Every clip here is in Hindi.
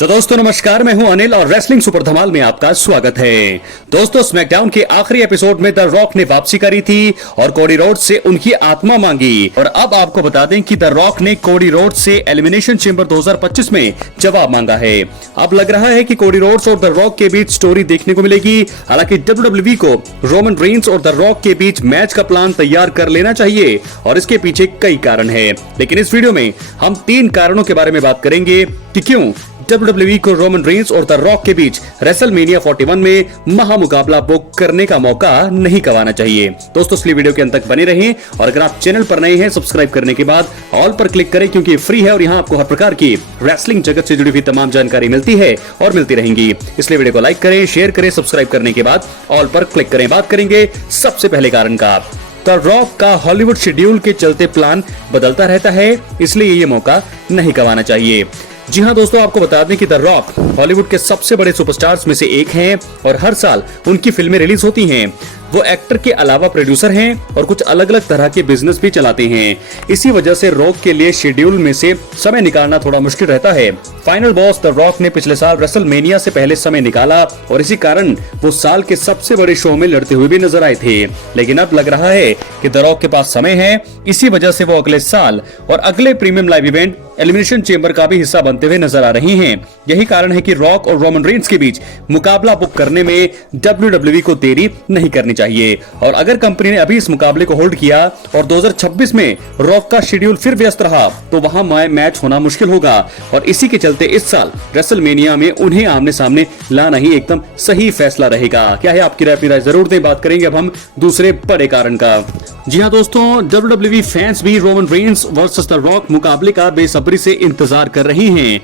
तो दोस्तों नमस्कार, मैं हूं अनिल और रेसलिंग सुपर धमाल में आपका स्वागत है। दोस्तों स्मैकडाउन के आखिरी एपिसोड में द रॉक ने वापसी करी थी और कोडी रोड्स से उनकी आत्मा मांगी। और अब आपको बता दें कि द रॉक ने कोडी रोड्स से एलिमिनेशन चेंबर 2025 में जवाब मांगा है। अब लग रहा है कि कोडी रोड्स और द रॉक के बीच स्टोरी देखने को मिलेगी। हालांकि WWE को रोमन रेंस और द रॉक के बीच मैच का प्लान तैयार कर लेना चाहिए और इसके पीछे कई कारण है, लेकिन इस वीडियो में हम 3 कारणों के बारे में बात करेंगे कि क्यों WWE को रोमन रेंस और द रॉक के बीच रेसलमेनिया 41 में महामुकाबला बुक करने का मौका नहीं गंवाना चाहिए। दोस्तों इसलिए वीडियो के अंत तक बने रहें और अगर आप चैनल पर नए हैं सब्सक्राइब करने के बाद ऑल पर क्लिक करें, क्योंकि फ्री है और यहाँ आपको हर प्रकार की रेसलिंग जगत से जुड़ी हुई तमाम जानकारी मिलती है और मिलती रहेंगी। इसलिए वीडियो को लाइक करें, शेयर करें, सब्सक्राइब करने के बाद ऑल पर क्लिक करें। बात करेंगे सबसे पहले कारण का। द रॉक का हॉलीवुड शेड्यूल के चलते प्लान बदलता रहता है, इसलिए ये मौका नहीं गंवाना चाहिए। जी हाँ दोस्तों, आपको बता दें कि द रॉक हॉलीवुड के सबसे बड़े सुपरस्टार्स में से एक हैं और हर साल उनकी फिल्में रिलीज होती हैं। वो एक्टर के अलावा प्रोड्यूसर हैं और कुछ अलग अलग तरह के बिजनेस भी चलाते हैं। इसी वजह से रॉक के लिए शेड्यूल में से समय निकालना थोड़ा मुश्किल रहता है। फाइनल बॉस द रॉक ने पिछले साल रेसलमेनिया से पहले समय निकाला और इसी कारण वो साल के सबसे बड़े शो में लड़ते हुए भी नजर आए थे। लेकिन अब लग रहा है कि द रॉक के पास समय है, इसी वजह से वो अगले साल और अगले premium live event elimination chamber का भी हिस्सा बनते हुए नजर आ रही हैं। यही कारण है कि रॉक और रोमन रेंस के बीच मुकाबला बुक करने में WWE को देरी नहीं करनी चाहिए। और अगर कंपनी ने अभी इस मुकाबले को होल्ड किया और 2026 में रॉक का शेड्यूल फिर व्यस्त रहा तो वहां मैच होना मुश्किल होगा और इसी के चलते इस साल रेसलमेनिया में उन्हें आमने सामने लाना ही एकदम सही फैसला रहेगा। क्या है आपकी राय? अपनी राय जरूर दें। बात करेंगे अब हम दूसरे बड़े कारण का। जी हाँ दोस्तों, WWE फैंस भी Roman Reigns versus the rock मुकाबले का बेसब्री से इंतजार कर रही हैं।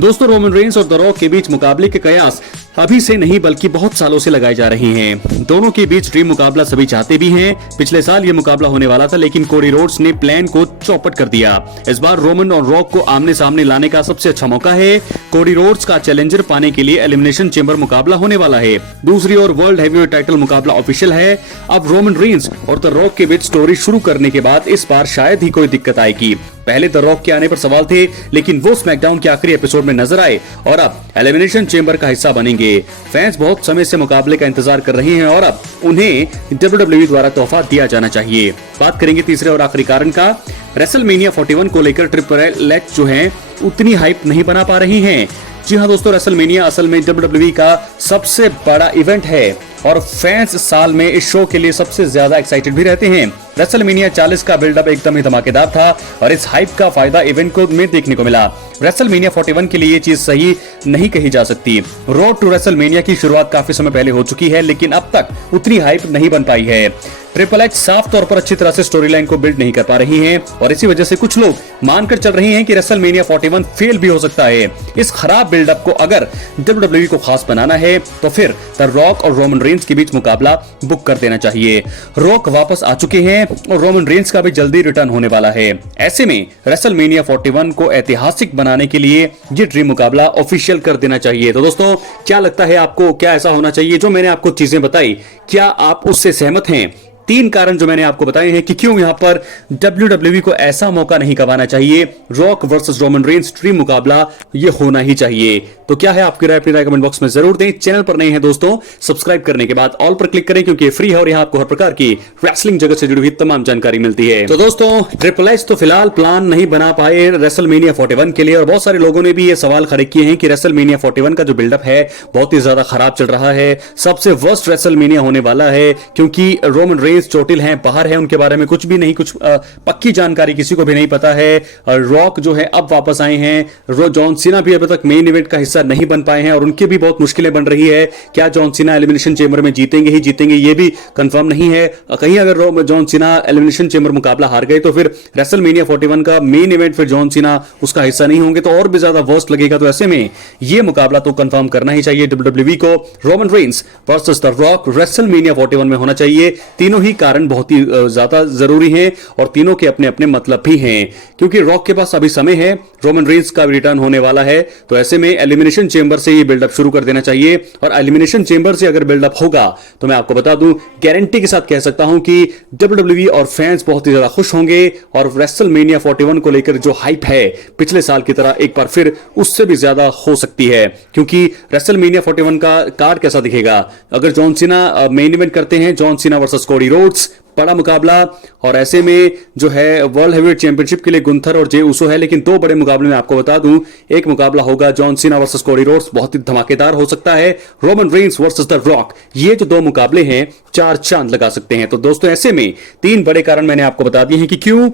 दोस्तों रोमन रेंस और द रॉक के बीच मुकाबले के कयास अभी से नहीं बल्कि बहुत सालों से लगाए जा रहे हैं। दोनों के बीच ड्रीम मुकाबला सभी चाहते भी हैं। पिछले साल ये मुकाबला होने वाला था, लेकिन कोडी रोड्स ने प्लान को चौपट कर दिया। इस बार रोमन और रॉक को आमने सामने लाने का सबसे अच्छा मौका है। कोडी रोड्स का चैलेंजर पाने के लिए एलिमिनेशन चेंबर मुकाबला होने वाला है। दूसरी ओर वर्ल्ड हैवीवेट टाइटल मुकाबला ऑफिशियल है। अब रोमन रेंस और द रॉक के बीच स्टोरी शुरू करने के बाद इस बार शायद ही कोई दिक्कत आएगी। पहले द रॉक के आने पर सवाल थे, लेकिन वो स्मैकडाउन के आखिरी एपिसोड में नजर आए और अब एलिमिनेशन चेंबर का हिस्सा बनेंगे। फैंस बहुत समय से मुकाबले का इंतजार कर रहे हैं और अब उन्हें WWE द्वारा तोहफा दिया जाना चाहिए। बात करेंगे तीसरे और आखिरी कारण का। रेसलमेनिया 41 को लेकर ट्रिपल एच जो है उतनी हाइप नहीं बना पा रही हैं। जी हाँ दोस्तों, रेसलमेनिया असल में WWE का सबसे बड़ा इवेंट है और फैंस साल में इस शो के लिए सबसे ज्यादा एक्साइटेड भी रहते हैं। रेसलमेनिया 40 का बिल्डअप एकदम ही धमाकेदार था और इस हाइप का फायदा इवेंट को में देखने को मिला। रेसलमेनिया 41 के लिए ये चीज सही नहीं कही जा सकती। रोड टू रेसलमेनिया की शुरुआत काफी समय पहले हो चुकी है, लेकिन अब तक उतनी हाइप नहीं बन पाई है। ट्रिपल एच साफ तौर पर अच्छी तरह से स्टोरी लाइन को बिल्ड नहीं कर पा रही हैं और इसी वजह से कुछ लोग मानकर चल रहे हैं कि रेसलमेनिया 41 फेल भी हो सकता है। इस खराब बिल्डअप को अगर WWE को खास बनाना है तो फिर द रॉक और रोमन रेंस के बीच मुकाबला बुक कर देना चाहिए। रॉक वापस आ चुके हैं और रोमन रेंस का भी जल्दी रिटर्न होने वाला है। ऐसे में रेसलमेनिया 41 को ऐतिहासिक बनाने के लिए ये ड्रीम मुकाबला ऑफिशियल कर देना चाहिए। तो दोस्तों क्या लगता है आपको, क्या ऐसा होना चाहिए? जो मैंने आपको चीजें बताई, क्या आप उससे सहमत हैं? 3 कारण जो मैंने आपको बताए हैं कि क्यों यहां पर WWE को ऐसा मौका नहीं गंवाना चाहिए। Rock versus Roman Reigns dream मुकाबला ये होना ही चाहिए। तो क्या है आपकी राय? अपनी राय कमेंट बॉक्स में जरूर दें। चैनल पर नए हैं दोस्तों सब्सक्राइब करने के बाद ऑल पर क्लिक करें, क्योंकि ये फ्री है और यहां आपको हर प्रकार की रेसलिंग जगत से जुड़ी हुई तमाम जानकारी मिलती है। तो दोस्तों ट्रिपल एच तो फिलहाल प्लान नहीं बना पाए रेसलमेनिया 41 के लिए और बहुत सारे लोगों ने भी ये सवाल खड़े किए हैं कि रेसलमेनिया 41 का जो बिल्डअप है बहुत ही ज्यादा खराब चल रहा है। सबसे वर्स्ट रेसलमेनिया होने वाला है, क्योंकि रोमन रेंस चोटिल हैं, बाहर हैं, उनके बारे में कुछ भी नहीं, कुछ पक्की जानकारी किसी को भी नहीं पता है। और रॉक जो है अब वापस आए हैं। जॉन सीना भी अभी तक मेन इवेंट का हिस्सा नहीं बन पाए हैं और उनकी भी बहुत मुश्किलें बन रही है। क्या जॉन सीना एलिमिनेशन चेंबर में जीतेंगे ही जीतेंगे, ये भी कंफर्म नहीं है। कहीं अगर जॉन सीना एलिमिनेशन चेंबर मुकाबला हार गए तो फिर रेसलमेनिया 41 का मेन इवेंट फिर जॉन सीना उसका हिस्सा नहीं होंगे तो और भी ज्यादा वर्स्ट लगेगा। तो ऐसे में ये मुकाबला तो कंफर्म करना ही चाहिए WWE को। Roman Reigns versus the rock WrestleMania 41 में होना चाहिए। तीनों ही कारण बहुत ही ज्यादा जरूरी हैं और तीनों के अपने अपने मतलब भी हैं, क्योंकि रॉक के पास अभी समय है, रोमन रेंस का रिटर्न होने वाला है, तो ऐसे में एलिमिनेशन चेंबर से ये बिल्डअप शुरू कर देना चाहिए। और एलिमिनेशन चेंबर से अगर बिल्डअप होगा तो मैं आपको बता दूं, गारंटी के साथ कह सकता हूं कि WWE और फैंस बहुत ही ज्यादा खुश होंगे और रेसलमेनिया 41 को लेकर जो हाइप है पिछले साल की तरह एक बार फिर उससे भी ज्यादा हो सकती है, क्योंकि रेसलमेनिया 41 का कार्ड कैसा दिखेगा अगर जॉन सीना मेन इवेंट करते हैं, John Cena versus Cody Rhodes, बड़ा मुकाबला। और ऐसे में जो है वर्ल्ड हेवीवेट चैंपियनशिप के लिए गुंथर और जे उसो है, लेकिन दो बड़े मुकाबले में आपको बता दूं, एक मुकाबला होगा John Cena versus Cody Rhodes, बहुत ही धमाकेदार हो सकता है, Roman Reigns versus the rock, ये जो दो मुकाबले हैं चार चांद लगा सकते हैं। तो दोस्तों ऐसे में तीन बड़े कारण मैंने आपको बता दिए हैं कि क्यों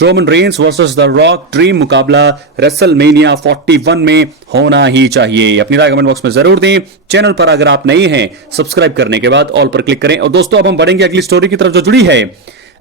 Roman Reigns versus the rock dream मुकाबला रेसलमेनिया 41 में होना ही चाहिए। अपनी राय कमेंट बॉक्स में जरूर दें। चैनल पर अगर आप नए हैं सब्सक्राइब करने के बाद ऑल पर क्लिक करें। और दोस्तों अब हम बढ़ेंगे अगली स्टोरी की तरफ जो जुड़ी है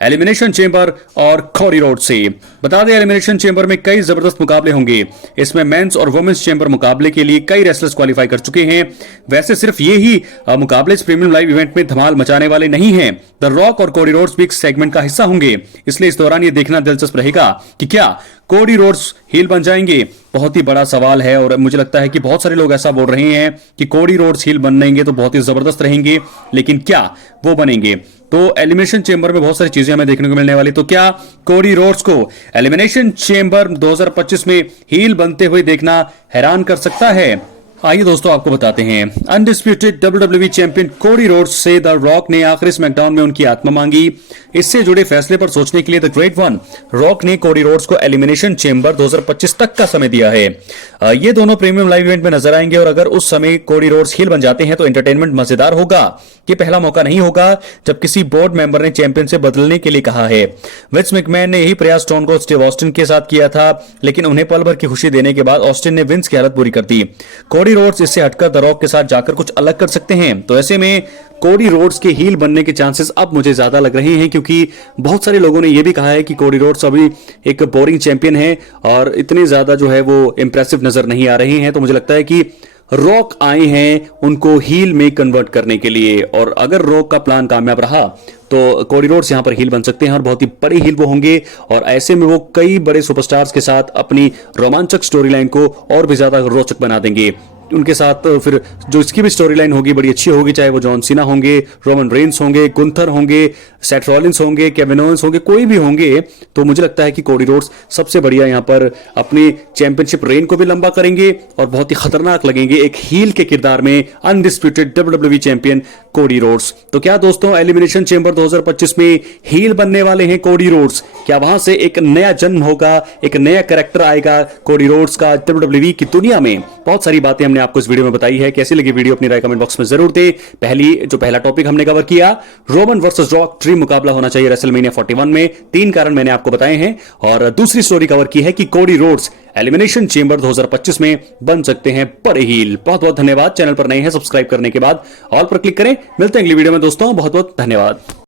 एलिमिनेशन चेंबर और कोडी रोड्स से। बता दें एलिमिनेशन चेंबर में कई जबरदस्त मुकाबले होंगे। इसमें मेंस और वुमेन्स चेंबर मुकाबले के लिए कई रेसलर्स क्वालिफाई कर चुके हैं। वैसे सिर्फ ये ही मुकाबले इस प्रीमियम लाइव इवेंट में धमाल मचाने वाले नहीं हैं, द रॉक और कोडी रोड्स भी इस सेगमेंट का हिस्सा होंगे, इसलिए इस दौरान ये देखना दिलचस्प रहेगा कि क्या कोडी रोड्स हील बन जाएंगे। बहुत ही बड़ा सवाल है और मुझे लगता है कि बहुत सारे लोग ऐसा बोल रहे हैं कि कोडी रोड्स हील बनेंगे तो बहुत ही जबरदस्त रहेंगे, लेकिन क्या वो बनेंगे? तो एलिमिनेशन चेंबर में बहुत सारी चीजें हमें देखने को मिलने वाली। तो क्या कोडी रोड्स को एलिमिनेशन चेंबर 2025 में हील बनते हुए देखना हैरान कर सकता है? आइए दोस्तों आपको बताते हैं। Undisputed WWE champion Cody Rhodes से द रॉक ने आखिरी स्मैकडाउन में उनकी आत्मा मांगी। इससे जुड़े फैसले पर सोचने के लिए द ग्रेट वन रॉक ने कोडी रोड्स को एलिमिनेशन चेंबर 2025 तक का समय दिया है। ये दोनों प्रीमियम लाइव इवेंट में नजर आएंगे और अगर उस समय कोडी रोड्स हील बन जाते हैं तो एंटरटेनमेंट मजेदार होगा। ये पहला मौका नहीं होगा जब किसी बोर्ड मेंबर ने चैंपियन से बदलने के लिए कहा है। विंस मैकमैन ने यही प्रयास स्टोन कोल्ड स्टीव ऑस्टिन के साथ किया था, लेकिन उन्हें पल भर की खुशी देने के बाद ऑस्टिन ने विंस की हालत बुरी कर दी। कोडी रोड्स इससे हटकर द रॉक के साथ जाकर कुछ अलग कर सकते हैं। तो ऐसे में कोडी रोड्स के हील बनने के चांसेस अब मुझे ज्यादा लग रहे हैं, क्योंकि बहुत सारे लोगों ने यह भी कहा है कि कोडी रोड्स अभी एक बोरिंग चैंपियन है और इतने ज्यादा जो है वो इंप्रेसिव नजर नहीं आ रहे हैं। तो मुझे लगता है कि रॉक आए हैं उनको हील में कन्वर्ट करने के लिए, और अगर रॉक का प्लान कामयाब रहा तो कोडी रोड्स यहां पर हील बन सकते हैं और बहुत ही बड़ी हील वो होंगे। और ऐसे में वो कई बड़े सुपरस्टार्स के साथ अपनी रोमांचक स्टोरी लाइन को और भी ज्यादा रोचक बना देंगे। उनके साथ फिर जो इसकी भी स्टोरी लाइन होगी बड़ी अच्छी होगी, चाहे वो जॉन सीना होंगे, रोमन रेंस होंगे, गुंथर होंगे, सेथ रॉलिंस होंगे, केविन ओवेंस होंगे, कोई भी होंगे। तो मुझे लगता है कि कोडी रोड्स सबसे बढ़िया यहां पर अपनी चैंपियनशिप रेन को भी लंबा करेंगे और बहुत ही खतरनाक लगेंगे एक हील के किरदार में undisputed WWE champion Cody Rhodes. तो क्या दोस्तों एलिमिनेशन चेंबर 2025 में हील बनने वाले हैं कोडी रोड्स? क्या वहां से एक नया जन्म होगा, एक नया कैरेक्टर आएगा कोडी रोड्स का WWE की दुनिया में? बहुत सारी बातें हमने आपको इस वीडियो में बताई है। कैसी लगी वीडियो अपनी राय कमेंट बॉक्स में जरूर दें। पहला टॉपिक हमने कवर किया, रोमन वर्सेस रॉक ड्रीम मुकाबला होना चाहिए रेसलमेनिया 41 में। तीन कारण मैंने आपको बताए हैं। और दूसरी स्टोरी कवर की है कि कोडी रोड्स एलिमिनेशन चेंबर 2025 में बन सकते हैं बड़े हील। बहुत बहुत धन्यवाद। चैनल पर नए हैं सब्सक्राइब करने के बाद ऑल पर क्लिक करें। मिलते हैं अगली वीडियो में दोस्तों, बहुत बहुत धन्यवाद।